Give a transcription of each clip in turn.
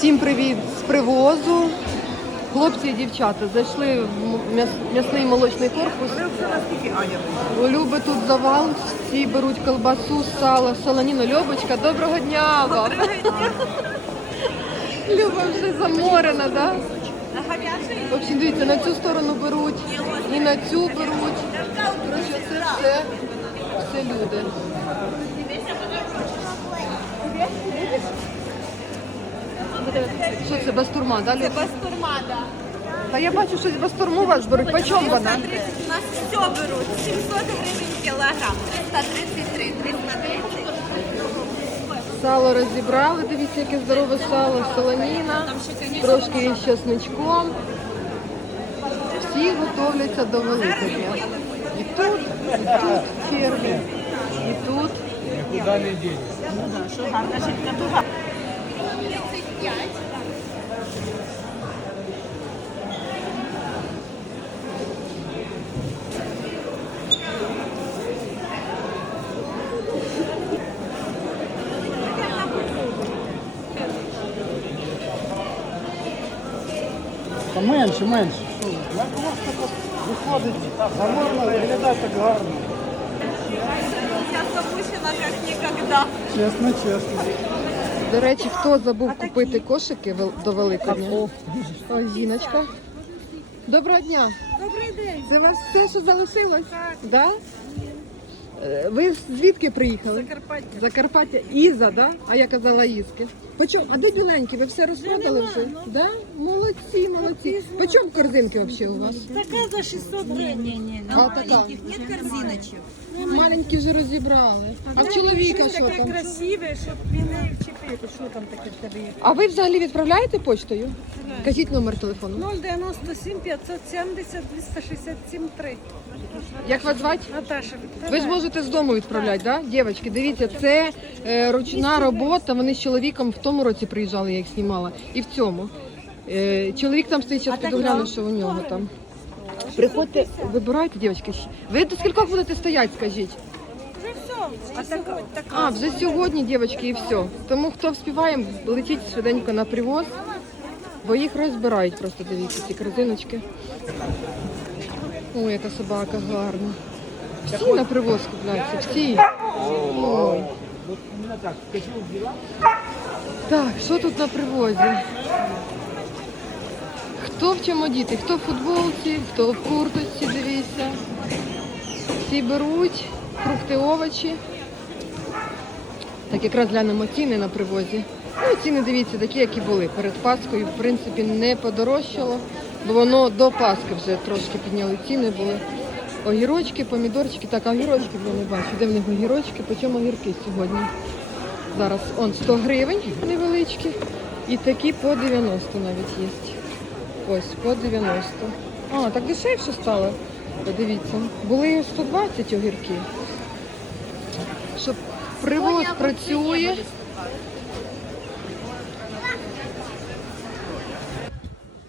Всім привіт з привозу. Хлопці і дівчата зайшли в м'яс- м'ясний молочний корпус. Люби тут завал, всі беруть колбасу, сало, солоніну. Льобочка, доброго дня вам. Люба вже заморена, да? В общем, дивіться, на цю сторону беруть і на цю беруть. Коротше, це все, все люди. Що це бастурма, да, Це Люба? бастурма, да. Та я бачу, щось бастурму вас беруть. По чому вона? 330 у нас все беруть. 700 гривень кілограм. 333, 330. Сало розібрали, дивіться, яке здорове сало, солоніна, трошки з чесничком. Всі готовляться до Великодня. І тут, і тут черги, і тут. Та менше, менше. Як у вас так от виходить гарно, виглядає так гарно. Я замучена, як ніколи. Чесно, чесно. До речі, хто забув купити кошики до Великодня? О, жіночка. Доброго дня. Добрий день. Це у вас все, що залишилось? Так. Да? Е, Ви звідки приїхали? Закарпаття. Закарпаття. Іза, да? А я казала Ізки. Почому? А де біленькі? Ви все розпродали вже? Да? Молодці, молодці. Почому корзинки взагалі у вас? Така за 600 гривень. Ні, ні, А така? Нет корзиночок. Маленькі вже розібрали. А в чоловіка що таке там? красиве, щоб він не вчепити. Що там таке в тебе є? А ви взагалі відправляєте почтою? Кажіть номер телефону. 097 570 267 3. Як вас звати? Наташа, Ви ж можете з дому відправляти, да? Дівчатки, дивіться, це е, ручна робота. Вони з чоловіком в тому році приїжджали, я їх знімала, і в цьому. Е, чоловік там стоїть, зараз піду гляну, що у нього там. Приходьте, вибирайте, дівчатки. Ви до скількох будете стояти, скажіть? вже все. А так, так, А, вже сьогодні, дівчатки, і все. Тому хто вспіває, летіть швиденько на привоз, бо їх розбирають просто, дивіться, ці корзиночки. Ой, яка собака гарна. Всі на привоз купляються, всі. Ой. Так, що тут на привозі? Хто в чому діти? Хто в футболці, хто в курточці, дивіться. Всі беруть фрукти, овочі. Так якраз глянемо ціни на привозі. Ну, ціни, дивіться, такі, які були. Перед Паскою, в принципі, не подорожчало, бо воно до Паски вже трошки підняли ціни були. Огірочки, помідорчики, так, а огірочки вже не бачу. Де в них огірочки, по огірки сьогодні? Зараз он 100 гривень невеличкі. І такі по 90 навіть є. Ось, по 90. А, так дешевше стало. Подивіться. Були 120 огірки. Щоб привоз працює.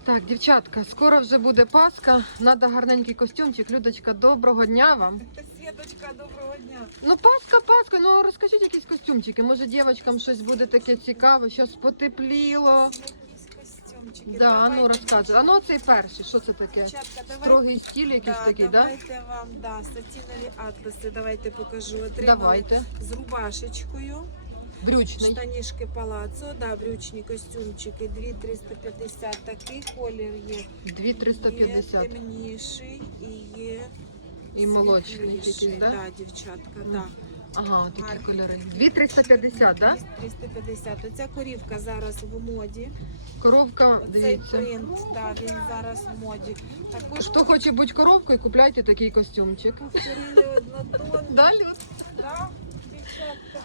Так, дівчатка, скоро вже буде Пасха. Надо гарненький костюмчик. Людочка, доброго дня вам. Світочка, доброго дня. Ну, Пасха, Пасха, ну розкажіть якісь костюмчики. Може, дівчаткам щось буде таке цікаве, щось потепліло. Костюмчики. Да, ну розказуй. А ну цей перший, що це таке? Дівчатка, давайте. Строгий стіль якийсь Да, такий, да? давайте вам да, сатінові атласи, давайте покажу. Отримали Давайте. з рубашечкою. Брючний. Штанішки палацо, да, брючні костюмчики, 2350, такий колір є. 2350. Є темніший і є І молочний світліший. да? Да, дівчатка, да. Ага, такі Гарні. кольори. 2350, да? 350. Оця корівка зараз в моді. Коровка, Оцей дивіться. принт, да, він зараз в моді. Також Хто хоче бути коровкою, купляйте такий костюмчик. повторили однотонні. Да, Люд? Да, дівчатка.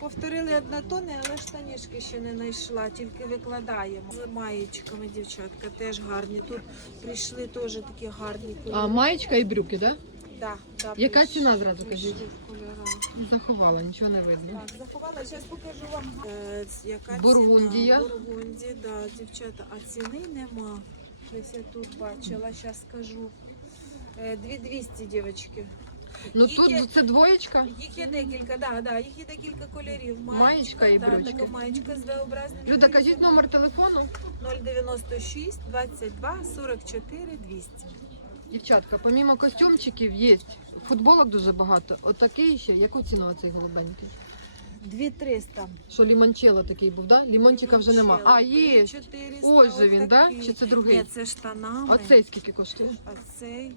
Повторили однотонні, але штанішки ще не знайшла, тільки викладаємо. З маєчками, дівчатка, теж гарні. Тут прийшли теж такі гарні кольори. А маєчка і брюки, да? Да, да, Яка прийшли- ціна зразу, прийшли кажіть? в. Заховала, нічого не видно. Так, заховала, зараз покажу вам. Е, яка Бургундія. Ціна? Бургундія, да, дівчата, а ціни нема. Щось я тут бачила, зараз скажу. Е, 2200, дівчатки. Ну Їх тут є- це двоєчка. Їх є декілька, да, да, їх є декілька кольорів. Маєчка і да, брючки. така маєчка з V-образним. Люда, кажіть номер телефону. 096 22 44 200. Дівчатка, помімо костюмчиків є футболок дуже багато. Отакий ще. Яку ціну оцей голубенький? 2300. Що лімончело такий був, да? Лімончика вже нема. А, є. 400, Ось же він, да? Чи це другий? Ні, це штанами. Оцей скільки коштує? А цей,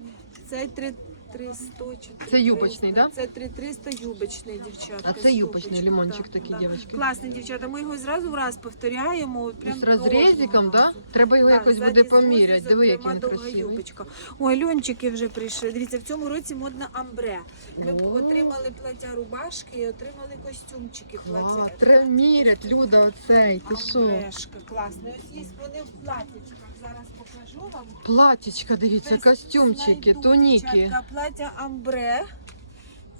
цей 3 300 чи Це юбочний, да? Це 3300 юбочний, дівчатка. А це юбочний юбочкою, лімончик такий, дівчатки. Класний, дівчата. Ми його зразу в раз повторяємо. от Прям З розрізиком, да? Треба його якось буде поміряти. Диви, який він красивий. юбочка. Ой, льончики вже прийшли. Дивіться, в цьому році модна амбре. Ми О. отримали плаття рубашки і отримали костюмчики А, плаття. треба міряти, Люда, оцей. Ти що? Амбрешка, класно. Ось є вони в платічках. Зараз покажу вам. Платічка, дивіться, Десь костюмчики, знайду, туніки. дівчатка, Плаття амбре.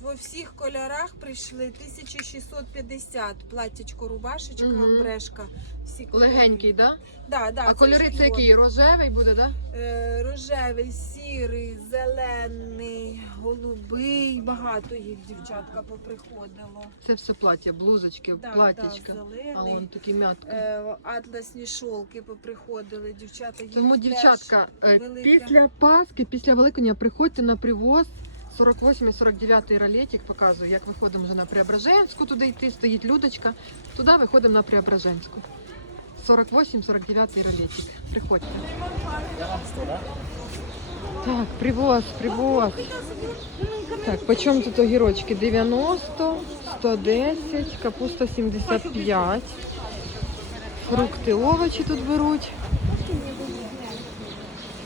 Во всіх кольорах прийшли 1650 платтячко, рубашечка, Мгм. амбрешка. Всі кольори. Легенький, да? Да, да, А це кольори це які? Рожевий буде, да? Е, Рожевий, сірий, зелений, голубий. Багато їх дівчатка поприходило. Це все плаття, блузочки, Да, платічка. да, зелений. А вон такі м'ятки. Е, Атласні шовки поприходили, дівчата. їх Тому, теж дівчатка, е, велика. після Пасхи, після Великодня приходьте на привоз. 48 і 49 ролетик показую, як виходимо вже на Преображенську, туди йти, стоїть Людочка. Туди виходимо на Преображенську. 48-49 ролетик. Приходьте. Так, привоз, привоз. Так, почем тут огірочки? 90, 110, капуста 75. Фрукти, овочі тут беруть.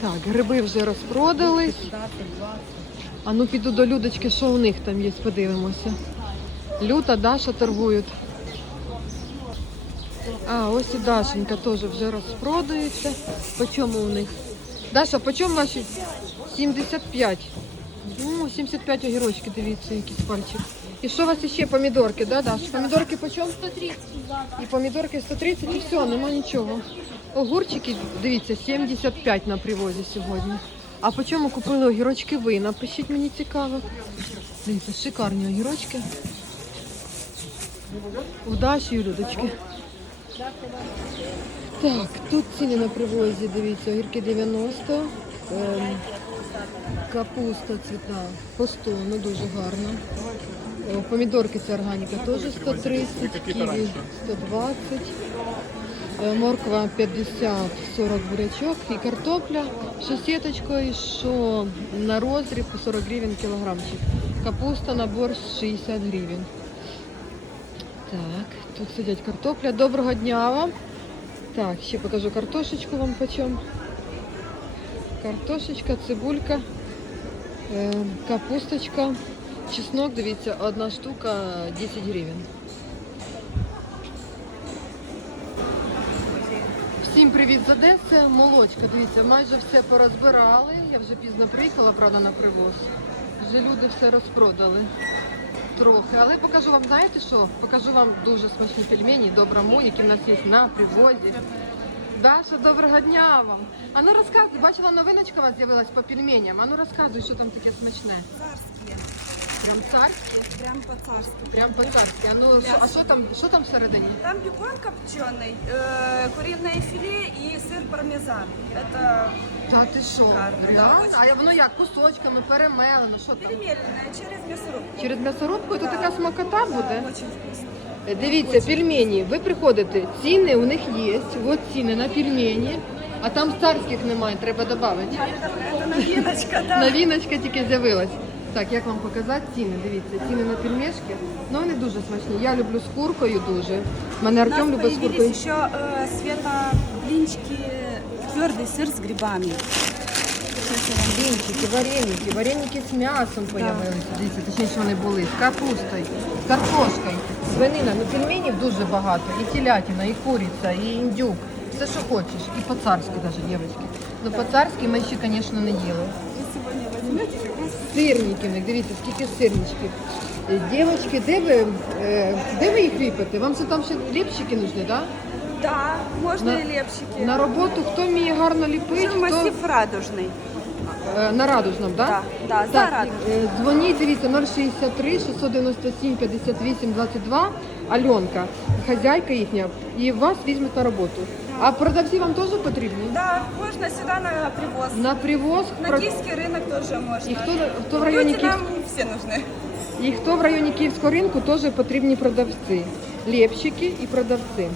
Так, гриби вже розпродались. А ну піду до Людочки, що у них там є, подивимося. Люта, Даша торгують. А, ось і Дашенька теж вже розпродаються. По чому у них? Даша, по чому ваші? 75. Ну, 75 огірочки, дивіться, якийсь пальчик. І що у вас ще помідорки, да, Даш? Помідорки по чому? 130. І помідорки 130, і все, нема нічого. Огурчики, дивіться, 75 на привозі сьогодні. А по чому купили огірочки ви? Напишіть, мені цікаво. Дивіться, шикарні огірочки. У Даші і Людочки. Так, тут ціни на привозі, дивіться, огірки 90, ем, капуста цвітна по 100, ну дуже гарно. Е, Помідорки це органіка теж 130, ківі 120, е, морква 50, 40 бурячок і картопля що сіточкою, що на розріб по 40 гривень кілограмчик. Капуста на борщ 60 гривень. Так, тут сидять картопля. Доброго дня вам. Так, ще покажу картошечку вам почем. Картошечка, цибулька, е, капусточка, чеснок, дивіться, одна штука 10 гривень. Всім привіт з Одеси. Молочка, дивіться, майже все порозбирали. Я вже пізно приїхала, правда, на привоз. Вже люди все розпродали трохи. Але покажу вам, знаєте що? Покажу вам дуже смачні пельмені, доброму, які в нас є на привозі. Даша, доброго дня вам. А ну розказуй, бачила новиночка у вас з'явилась по пельменям. А ну розказуй, що там таке смачне. Царські. Прям царське, Прям по-царськи. прям по-царськи. А ну що- а що там, що там всередині? Там бекон копченый, э, куриное филе и сыр пармезан. Это Та ти що? Гарно, да, Реально? очень. А воно як кусочками перемелено? Що там? перемеленное через мясорубку. Через м'ясорубку то така смакота буде. Очень вкусно. Е, Дивіться, пельмені. Ви приходите, ціни у них є. От ціни на пельмені. А там царських немає, треба додати. Это новиночка, да. Новіночка тільки з'явилась. Так, як вам показати ціни? Дивіться, ціни на пельмешки. Ну вони дуже смачні. Я люблю з куркою дуже. Мене У нас Артем любить з куркою. появились еще э, Света блинчики, твердый сыр с грибами. Блінчики, вареники, вареники з м'ясом появилися. Дивіться, точніше вони були, з капустою, з картошкою, свинина. Ну пельменів дуже багато. І телятина, і куриця, і індюк. Все, що хочеш. І по-царськи навіть, дівчатки. Ну по-царськи ми ще, звісно, не їли. Вы сегодня возьмете как раз Сирники, в них, дивіться, скільки сирничків. Е, Дівчатки, де ви, е, де ви їх ліпите? Вам це там ще ліпчики нужні, так? Да, можно На- и лепщики. На роботу хто вміє гарно ліпити, Причем хто... массив радужный. Е, На Радужном, так? Да, да, за Так, е, дзвоніть, дивіться, 063 697 58 22, Альонка, хазяйка їхня, і вас візьмуть на роботу. А продавці вам теж потрібні? Да, можно сюда на привоз. На привоз? На про- Киевский рынок тоже можно. І хто, хто в районі Люди Київ... нам все нужны. І хто в районі Київського ринку теж потрібні продавці. Лєпщики і продавці.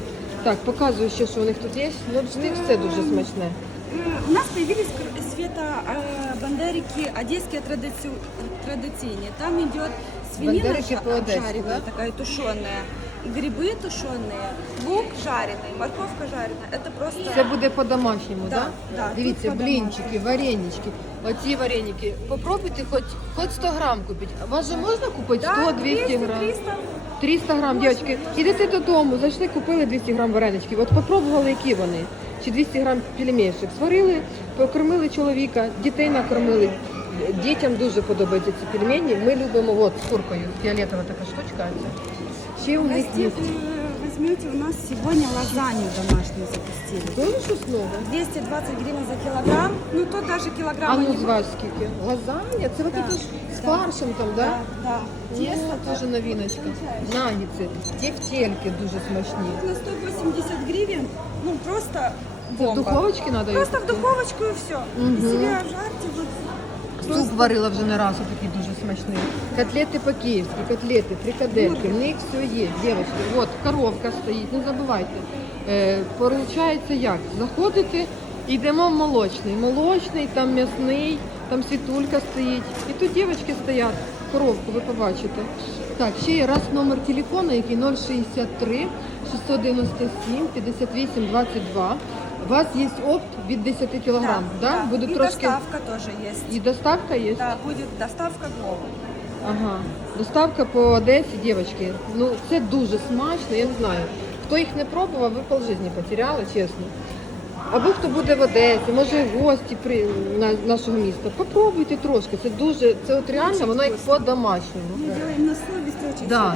Так, показую ще, що у них тут є. Ну, в них все дуже смачне. М, У нас появились кр- света э, бандерики одесские традици- традиционные. Там идет свинина Бандерики жа- по-одесски, жареная, да? такая тушеная, грибы тушеные, лук жареный, морковка жареная. Это просто... Це буде по-домашньому, Да, так? да, тут Дивіться, по-домашньому. блінчики, варенички. Оці вареники. Попробуйте хоч, хоч 100 грам купити. А вас же можна купити 100-200 Да, 200, грам? 300. 300 грам, дівчатки, ідете додому, зайшли, купили 200 грам вареничків. От попробували, які вони. Чи 200 грам пельмешок. Сварили, покормили чоловіка, дітей накормили. Дітям дуже подобаються ці пельмені. Ми любимо от з куркою. Фіолетова така штучка. ця. Ще у них Гостей є. вы возьмете, у нас сегодня лазанью домашнюю запустили. Тоже щось нове? 220 гривен за килограмм. Ну, то даже А килограмм. ну зваж скільки? Лазанья? Це от Да, це ж з да. фаршем там, да? Да, да. Тесто теж новиночка. Наггетси, тефтельки дуже смачні. На 180 гривен, ну, просто Це в бомба. духовочці треба їх? Просто в духовочку и все. Мгм. И себе жарьте. Вот. Суп варила вже не раз, такий дуже смачний. Котлети по-київськи, котлети, фрикадельки, в них все є, дівчатки. От коровка стоїть, не забувайте. Е, Получається як? Заходите, йдемо в молочний. Молочний, там м'ясний, там світулька стоїть. І тут дівчатки стоять, коровку ви побачите. Так, ще є раз номер телефону, який 063 697 58 22. У вас є опт від 10 кг, да? Буде и трошки... доставка тоже есть. І доставка є? Да, будет доставка глобал. Ага. Доставка по Одесі, дівчатки. Ну це дуже смачно, я не знаю. Хто їх не пробував, ви полжизні потеряли, чесно. Або хто буде в Одесі, може гості при на, нашого міста. Попробуйте трошки. Це дуже, це от реально, воно як по-домашньому. Мы делаем на совесть очень Да.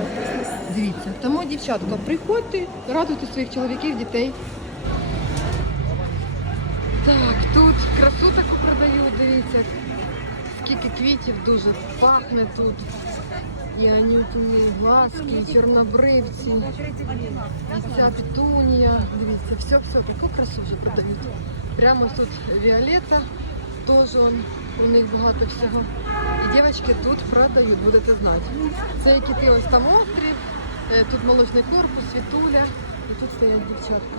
Дивіться. Тому, дівчатка, приходьте, радуйте своїх чоловіків, дітей. Так, тут красу таку продають, дивіться. Скільки квітів дуже пахне тут. І анютини глазки, і чорнобривці, і ця петунія. Дивіться, все-все, таку красу вже продають. Прямо тут Віолетта, теж он, у них багато всього. І дівчатки тут продають, будете знати. Це як іти ось там острів, е, тут молочний корпус, світуля, і тут стоять дівчатка.